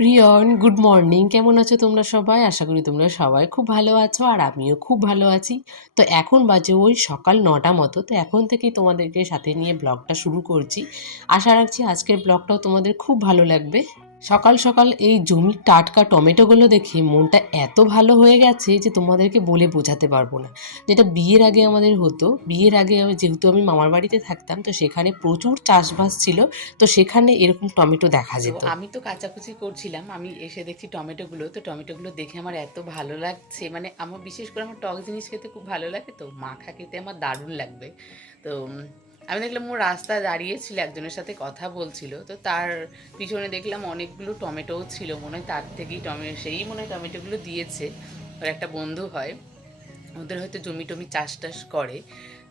Everyone good morning কেমন আছো তোমরা সবাই? আশা করি তোমরা সবাই খুব ভালো আছো আর আমিও খুব ভালো আছি। তো এখন বাজে ওই সকাল নটা মতো। তো এখন থেকেই তোমাদেরকে সাথে নিয়ে ব্লগটা শুরু করছি। আশা রাখছি আজকের ব্লগটাও তোমাদের খুব ভালো লাগবে। সকাল সকাল এই জমির টাটকা টমেটোগুলো দেখে মনটা এত ভালো হয়ে গেছে যে তোমাদেরকে বলে বোঝাতে পারব না। যেটা বিয়ের আগে আমাদের হতো বিয়ের আগে আমি- যেহেতু আমি মামার বাড়িতে থাকতাম তো সেখানে প্রচুর চাষবাস ছিল তো সেখানে এরকম টমেটো দেখা যেত। আমি তো কাচাকুচি করছিলাম আমি এসে দেখছি টমেটোগুলো তো টমেটোগুলো দেখে আমার এত ভালো লাগছে মানে আমার বিশেষ করে আমার টক জিনিস খেতে খুব ভালো লাগে তো মাখা খেতে আমার দারুণ লাগবে। তো আমি দেখলাম ও রাস্তায় দাঁড়িয়েছিল একজনের সাথে কথা বলছিল। তো তার পিছনে দেখলাম অনেকগুলো টমেটোও ছিল, মনে হয় তার থেকেই টমেটো সেই মনে হয় টমেটোগুলো দিয়েছে। ওর একটা বন্ধু হয়, ওদের হয়তো জমি টমি চাষ টাস করে।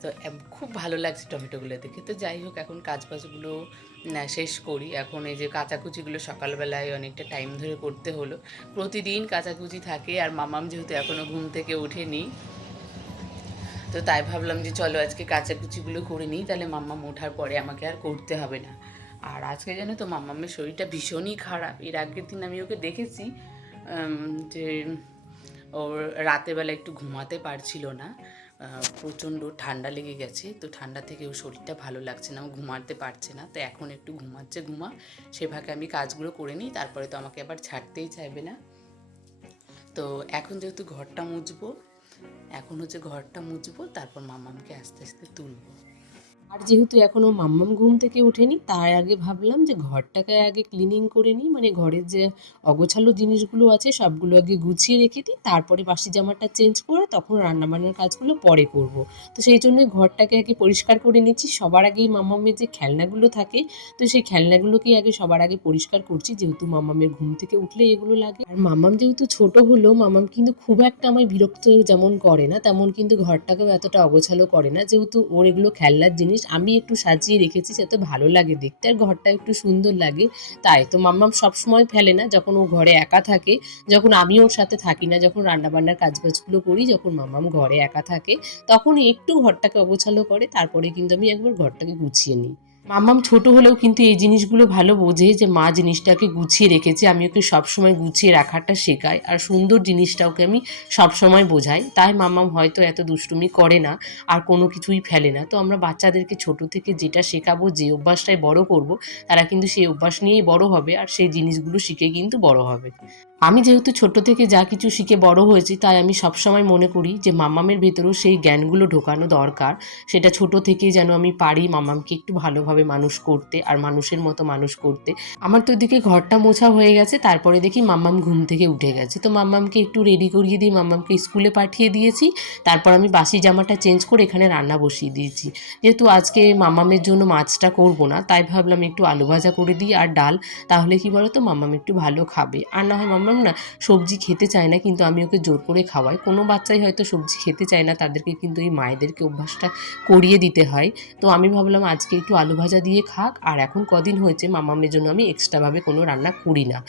তো খুব ভালো লাগছে টমেটোগুলো দেখে। তো যাই হোক, এখন কাজ বাজগুলো শেষ করি। এখন এই যে কাঁচাকুচিগুলো সকালবেলায় অনেকটা টাইম ধরে করতে হলো। প্রতিদিন কাচাকুচি থাকে, আর মামাম যেহেতু এখনও ঘুম থেকে ওঠেনি তো তাই ভাবলাম যে চলো আজকে কাচাকুচিগুলো করে নিই, তাহলে মাম্মাম ওঠার পরে আমাকে আর করতে হবে না। আর আজকে জানো তো মাম্মামের শরীরটা ভীষণই খারাপ। এর আগের দিন আমি ওকে দেখেছি যে ওর রাতের বেলা একটু ঘুমাতে পারছিল না প্রচণ্ড ঠান্ডা লেগে গেছে, তো ঠান্ডা থেকে ওর শরীরটা ভালো লাগছে না, ও ঘুমাতে পারছে না। তো এখন একটু ঘুমাচ্ছে, ঘুমা সেভাবে আমি কাজগুলো করে নিই, তারপরে তো আমাকে আবার ছাড়তেই চাইবে না। তো এখন যেহেতু ঘরটা মুছবো এখন হচ্ছে ঘরটা মুছবো তারপর মামামকে আস্তে আস্তে তুলবো। আর যেহেতু এখনও মাম্মাম ঘুম থেকে ওঠেনি তার আগে ভাবলাম যে ঘরটাকে আগে ক্লিনিং করে নিই। মানে ঘরের যে অগোছালো জিনিসগুলো আছে, সবগুলো আগে গুছিয়ে রেখে দিই। তারপরে বাসি জামাটা চেঞ্জ করে তখন রান্নাবান্নার কাজগুলো পরে করব। তো সেই জন্যই ঘরটাকে আগে পরিষ্কার করে নিচ্ছি। সবার আগেই মাম্মামের যে খেলনাগুলো থাকে, তো সেই খেলনাগুলোকেই আগে সবার আগে পরিষ্কার করছি, যেহেতু মাম্মামের ঘুম থেকে উঠলে এগুলো লাগে। আর মাম্মাম যেহেতু ছোট হলো মাম্মাম কিন্তু খুব একটা আমায় বিরক্ত যেমন করে না, তেমন কিন্তু ঘরটাকেও এতটা অগোছালো করে না। যেহেতু ওর এগুলো খেলনার জিনিস আমি একটু সাজিয়ে রেখেছি যাতে ভালো লাগে দেখতে। আর ঘরটা একটু সুন্দর লাগে। তাই তো মাম্মাম সবসময় ফেলে না, যখন ও ঘরে একা থাকে, যখন আমি ওর সাথে থাকি না, যখন রান্নাবান্নার কাজবাজগুলো করি, যখন মাম্মাম ঘরে একা থাকে তখন একটু ঘরটাকে অগোছালো করে, তারপরে কিন্তু আমি একবার ঘরটাকে গুছিয়ে নিই। মাম্মাম ছোট হলেও কিন্তু এই জিনিসগুলো ভালো বোঝে যে মা জিনিসটাকে গুছিয়ে রেখেছে, আমি ওকে সবসময় গুছিয়ে রাখাটা শেখাই আর সুন্দর জিনিসটা ওকে আমি সবসময় বোঝাই। তাই মাম্মাম হয়তো এত দুষ্টুমি করে না আর কোনো কিছুই ফেলে না। তো আমরা বাচ্চাদেরকে ছোট থেকে যেটা শেখাবো, যে অভ্যাসটাই বড় করব, তারা কিন্তু সেই অভ্যাস নিয়েই বড় হবে আর সেই জিনিসগুলো শিখে কিন্তু বড় হবে। আমি যেহেতু ছোট থেকে যা কিছু শিখে বড় হয়েছি, তাই আমি সবসময় মনে করি যে মামামের ভেতরেও সেই জ্ঞানগুলো ঢোকানো দরকার। সেটা ছোট থেকেই যেন আমি পারি মামামকে একটু ভালোভাবে মানুষ করতে আর মানুষের মতো মানুষ করতে। আমার তো এদিকে ঘরটা মোছা হয়ে গেছে, তারপরে দেখি মাম্মাম ঘুম থেকে উঠে গেছে। তো মাম্মামকে একটু রেডি করিয়ে দিয়ে মাম্মামকে স্কুলে পাঠিয়ে দিয়েছি। তারপর আমি বাসি জামাটা চেঞ্জ করে এখানে রান্না বসিয়ে দিয়েছি। যেহেতু আজকে মাম্মামের জন্য মাছটা করব না, তাই ভাবলাম একটু আলু ভাজা করে দিই আর ডাল। তাহলে কি বলো তো মাম্মাম একটু ভালো খাবে। আর না হয় মাম্মাম না সবজি খেতে চায় না, কিন্তু আমি ওকে জোর করে খাওয়াই। কোনো বাচ্চাই হয়তো সবজি খেতে চায় না, তাদেরকে কিন্তু এই মায়েদেরকে অভ্যাসটা করিয়ে দিতে হয়। তো আমি ভাবলাম আজকে একটু আলু ভাজা দিয়ে খাক, আর এখন কদিন হয়েছে মামামের জন্য আমি এক্সট্রাভাবে কোনো রান্না করি না।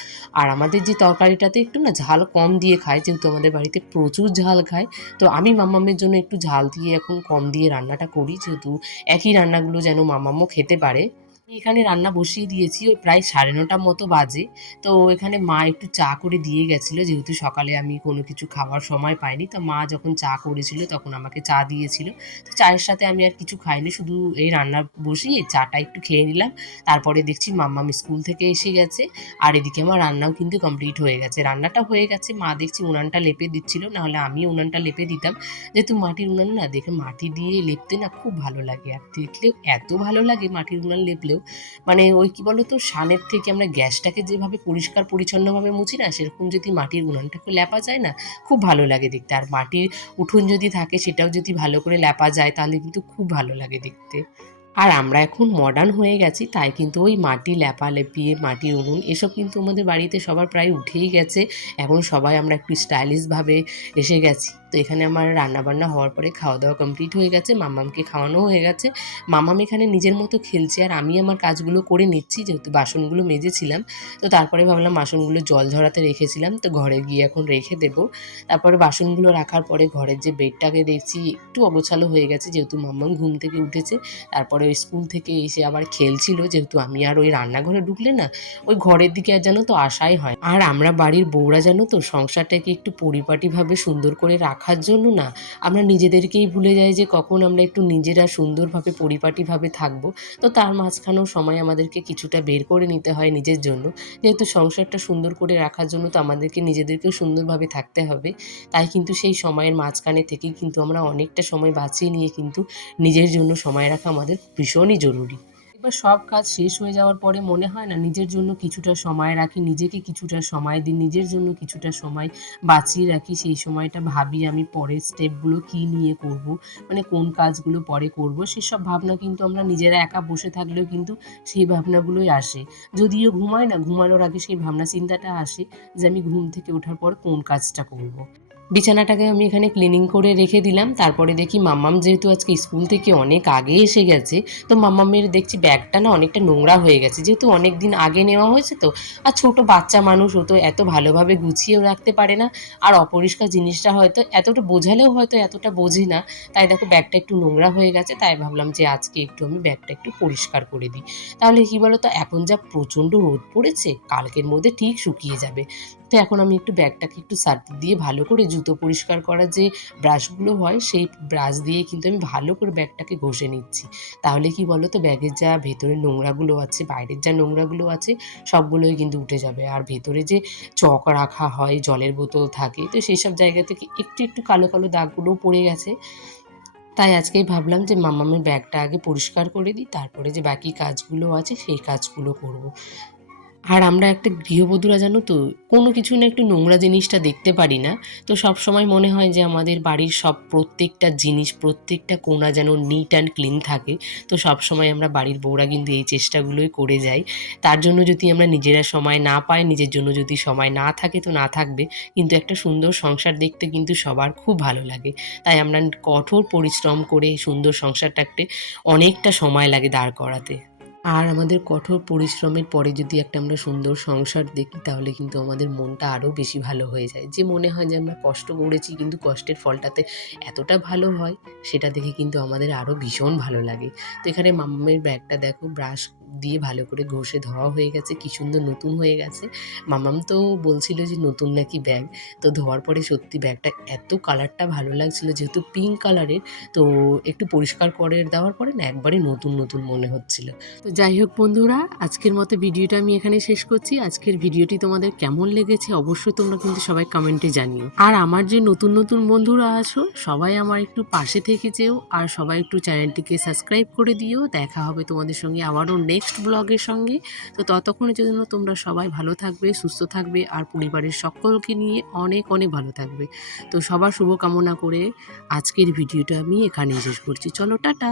আর আমাদের যে তরকারিটাতে একটু না ঝাল কম দিয়ে খায়, যেহেতু আমাদের বাড়িতে প্রচুর ঝাল খায়, তো আমি মামামের জন্য একটু ঝাল দিয়ে এখন কম দিয়ে রান্নাটা করি, যেহেতু একই রান্নাগুলো যেন মামামও খেতে পারে। এখানে রান্না বসিয়ে দিয়েছি, ওই প্রায় সাড়ে নটার মতো বাজে। তো এখানে মা একটু চা করে দিয়ে গেছিল, যেহেতু সকালে আমি কোনো কিছু খাওয়ার সময় পাইনি। তো মা যখন চা করেছিল তখন আমাকে চা দিয়েছিল। তো চায়ের সাথে আমি আর কিছু খাইনি, শুধু এই রান্না বসিয়ে চাটা একটু খেয়ে নিলাম। তারপরে দেখছি মাম্মাম স্কুল থেকে এসে গেছে। আর এদিকে আমার রান্নাও কিন্তু কমপ্লিট হয়ে গেছে। রান্নাটা হয়ে গেছে, মা দেখছি উনানটা লেপে দিচ্ছিল, নাহলে আমি উনানটা লেপে দিতাম। যেহেতু মাটির উনান না, দেখে মাটি দিয়ে লেপতে না খুব ভালো লাগে। আর দেখলেও এত ভালো লাগে মাটির উনান লেপলেও। মানে ওই কি তো সানের থেকে আমরা গ্যাসটাকে যেভাবে পরিষ্কার পরিচ্ছন্নভাবে মুছি না, সেরকম যদি মাটির উনুনটাকে ল্যাপা যায় না, খুব ভালো লাগে দেখতে। আর মাটির উঠোন যদি থাকে, সেটাও যদি ভালো করে ল্যাপা যায়, তাহলে কিন্তু খুব ভালো লাগে দেখতে। আর আমরা এখন মডার্ন হয়ে গেছি, তাই কিন্তু ওই মাটি লেপা লেপিয়ে মাটির উনুন এসব কিন্তু আমাদের বাড়িতে সবার প্রায় উঠেই গেছে। এখন সবাই আমরা একটু স্টাইলিশভাবে এসে গেছি। তো এখানে আমার রান্না বান্না হওয়ার পরে খাওয়া দাওয়া কমপ্লিট হয়ে গেছে, মামামকে খাওয়ানো হয়ে গেছে। মামাম এখানে নিজের মতো খেলছে আর আমি আমার কাজগুলো করে নিচ্ছি, যেহেতু বাসনগুলো মেজেছিলাম। তো তারপরে ভাবলাম বাসনগুলো জল ঝরাতে রেখেছিলাম, তো ঘরে গিয়ে এখন রেখে দেবো। তারপরে বাসনগুলো রাখার পরে ঘরের যে বেডটাকে দেখছি, একটু অগোছালো হয়ে গেছে, যেহেতু মাম্মাম ঘুম থেকে উঠেছে। তারপরে তারপরে স্কুল থেকে এসে আবার খেলছিল, যেহেতু আমি আর ওই রান্নাঘরে ঢুকলে না, ওই ঘরের দিকে আর যেন তো আশাই হয়। আর আমরা বাড়ির বউরা জানো তো সংসারটাকে একটু পরিপাটিভাবে সুন্দর করে রাখার জন্য না, আমরা নিজেদেরকেই ভুলে যাই যে কখন আমরা একটু নিজেরা সুন্দরভাবে, পরিপাটিভাবে থাকব। তো তার মাঝখানেও সময় আমাদেরকে কিছুটা বের করে নিতে হয় নিজের জন্য। যেহেতু সংসারটা সুন্দর করে রাখার জন্য তো আমাদেরকে নিজেদেরকেও সুন্দরভাবে থাকতে হবে। তাই কিন্তু সেই সময়ের মাঝখানে থেকেই কিন্তু আমরা অনেকটা সময় বাঁচিয়ে নিয়ে কিন্তু নিজের জন্য সময় রাখা আমাদের ভীষণই জরুরি এবার সব কাজ শেষ হয়ে যাওয়ার পরে মনে হয় না নিজের জন্য কিছুটা সময় রাখি, নিজেকে কিছুটা সময় দিই, নিজের জন্য কিছুটা সময় বাঁচিয়ে রাখি, সেই সময়টা ভাবি আমি পরের স্টেপগুলো কি নিয়ে করব মানে কোন কাজগুলো পরে করব, সেসব ভাবনা কিন্তু আমরা নিজেরা একা বসে থাকলেও কিন্তু সেই ভাবনাগুলোই আসে যদিও ঘুমাই না, ঘুমানোর আগে সেই ভাবনা চিন্তাটা আসে যে আমি ঘুম থেকে ওঠার পর কোন কাজটা করব। বিছানাটাকে আমি এখানে ক্লিনিং করে রেখে দিলাম। তারপরে দেখি মাম্মাম যেহেতু আজকে স্কুল থেকে অনেক আগে এসে গেছে, তো মাম্মামের দেখছি ব্যাগটা না অনেকটা নোংরা হয়ে গেছে। যেহেতু অনেক দিন আগে নেওয়া হয়েছে তো, আর ছোট বাচ্চা মানুষ, ও তো এত ভালোভাবে গুছিয়েও রাখতে পারে না। আর অপরিষ্কার জিনিসটা হয়তো এতটা বোঝালেও হয়তো এতটা বোঝে না। তাই দেখো ব্যাগটা একটু নোংরা হয়ে গেছে, তাই ভাবলাম যে আজকে একটু আমি ব্যাগটা একটু পরিষ্কার করে দিই। তাহলে কি বলো তো এখন যা প্রচণ্ড রোদ পড়েছে, কালকের মধ্যে ঠিক শুকিয়ে যাবে। তো এখন আমি একটু ব্যাগটাকে একটু সার্ফ দিয়ে ভালো করে জুতো পরিষ্কার করার যে ব্রাশগুলো হয়, সেই ব্রাশ দিয়ে কিন্তু আমি ভালো করে ব্যাগটাকে ঘষে নিচ্ছি। তাহলে কি বলো তো ব্যাগের যা ভেতরে নোংরাগুলো আছে, বাইরের যা নোংরাগুলো আছে, সবগুলোই কিন্তু উঠে যাবে। আর ভেতরে যে চক রাখা হয়, জলের বোতল থাকে, তো সেই সব জায়গা থেকে একটু একটু কালো কালো দাগগুলোও পড়ে গেছে। তাই আজকেই ভাবলাম যে মামামের ব্যাগটা আগে পরিষ্কার করে দিই, তারপরে যে বাকি কাজগুলো আছে, সেই কাজগুলো করব। আর আমরা একটা গৃহবধূরা জানো তো, কোনো কিছু না একটু নোংরা জিনিসটা দেখতে পারি না। তো সব সময় মনে হয় যে আমাদের বাড়ির সব প্রত্যেকটা জিনিস, প্রত্যেকটা কোণা যেন নিট অ্যান্ড ক্লিন থাকে। তো সব সময় আমরা বাড়ির বউরা কিন্তু এই চেষ্টাগুলোই করে যাই। তার জন্য যদি আমরা নিজেরা সময় না পাই, নিজের জন্য যদি সময় না থাকে তো না থাকবে। কিন্তু একটা সুন্দর সংসার দেখতে কিন্তু সবার খুব ভালো লাগে। তাই আমরা কঠোর পরিশ্রম করে সুন্দর সংসারটাকে অনেকটা সময় লাগে দাঁড় করাতে। আর আমাদের কঠোর পরিশ্রমের পরে যদি একটা আমরা সুন্দর সংসার দেখি, তাহলে কিন্তু আমাদের মনটা আরও বেশি ভালো হয়ে যায়। যে মনে হয় যে আমরা কষ্ট করেছি, কিন্তু কষ্টের ফলটাতে এতটা ভালো হয়, সেটা দেখে কিন্তু আমাদের আরও ভীষণ ভালো লাগে। তো এখানে মামের ব্যাগটা দেখো, ব্রাশ দিয়ে ভালো করে ঘষে ধোয়া হয়ে গেছে, কি সুন্দর নতুন হয়ে গেছে। মামাম তো বলছিল যে নতুন নাকি ব্যাগ তো ধোয়ার পরে সত্যি ব্যাগটা এত কালারটা ভালো লাগছিল, যেহেতু পিঙ্ক কালারের তো একটু পরিষ্কার করে দেওয়ার পরে না একবারে নতুন নতুন মনে হচ্ছিল। তো যাই হোক বন্ধুরা, আজকের মতো ভিডিওটা আমি এখানে শেষ করছি। আজকের ভিডিওটি তোমাদের কেমন লেগেছে অবশ্যই তোমরা কিন্তু সবাই কমেন্টে জানিও। আর আমার যে নতুন নতুন বন্ধুরা আছো সবাই আমার একটু পাশে থেকে যেও, আর সবাই একটু চ্যানেলটিকে সাবস্ক্রাইব করে দিও। দেখা হবে তোমাদের সঙ্গে আবারও নেক্সট ব্লগের সঙ্গে। তো ততক্ষণের জন্য তোমরা সবাই ভালো থাকবে, সুস্থ থাকবে, আর পরিবারের সকলকে নিয়ে অনেক অনেক ভালো থাকবে। তো সবার শুভকামনা করে আজকের ভিডিওটা আমি এখানেই শেষ করছি। চলো, টাটা!